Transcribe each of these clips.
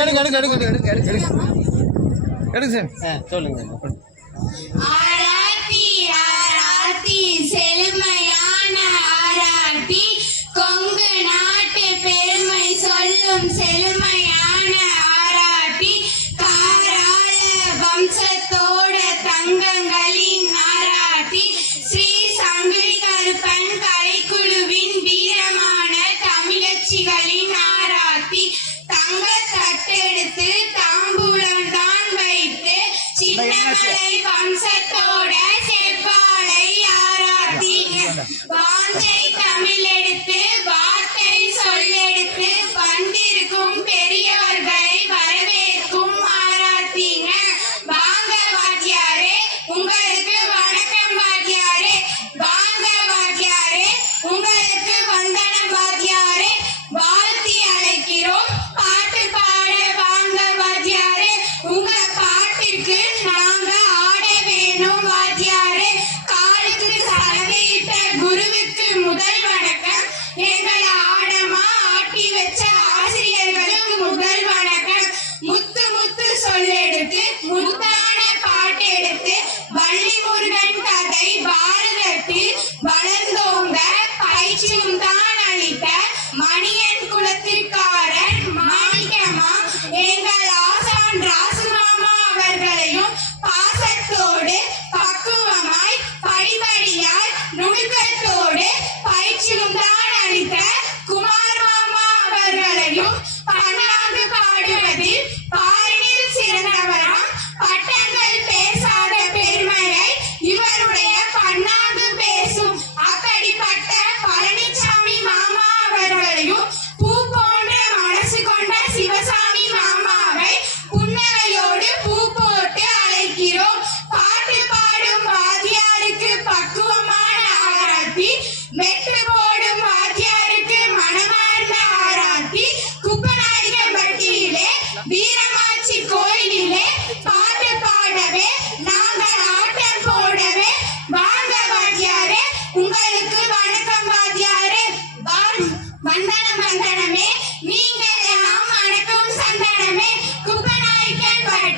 எடுங்க எடுங்க எடுங்க எடுங்க. எடுங்க எடுங்க எடுங்க. சார். ஆ சொல்லுங்க. ஆராத்தி ஆராத்தி செழுமையான ஆராத்தி. கொங்கு நாட்டு பெருமை சொல்லும் செழுமையான i'm Yeah. ஆட்டி வச்ச ஆசிரியர்களுக்கு முதல் வணக்கம். முத்து முத்து சொல்லெடுத்து முத்தான பாட்டு எடுத்து வள்ளி முருகன் கதை பாரதத்தில் வளர்ந்தோங்க பயிற்சியும் தான் அளித்த மணியன் குலத்திற்காரன் மாணிக்கமா எங்கள் ஆசான் ராசுமாமா அவர்களையும் பாசத்தோடு பக்குவமாய் படிப்படியாய் நுணுக்கத்தோடு அவர்களையும் பாடுவதில் பாரினில் சிறந்தவராம் பட்டங்கள் பேசாத பெருமையை இவருடைய பன்னாங்கு பேசும். அப்படிப்பட்ட பழனிசாமி மாமா அவர்களையும்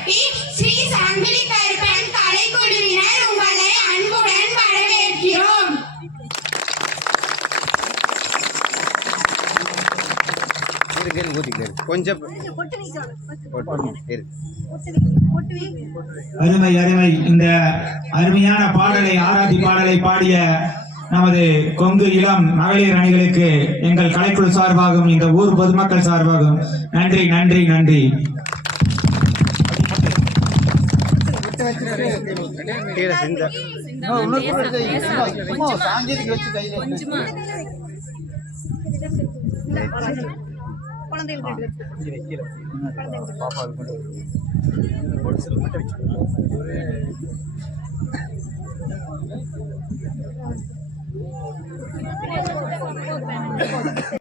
பட்டி ஸ்ரீ சங்கிலி கருப்பன் கலைக்குழுவினர் உங்களை அன்புடன் வரவேற்கிறோம். கொஞ்சம் அருமை அருமை. இந்த அருமையான பாடலை ஆராத்தி பாடலை பாடிய நமது கொங்கு இளம் மகளிர் அணிகளுக்கு எங்கள் கலைக்குழு சார்பாகவும் இந்த ஊர் பொதுமக்கள் சார்பாகவும் நன்றி நன்றி நன்றி. கீழே சிந்த சும்மா சாஞ்சிக்கு வச்சு கையில் குழந்தைகளுக்கு பாப்பா இது பண்ணி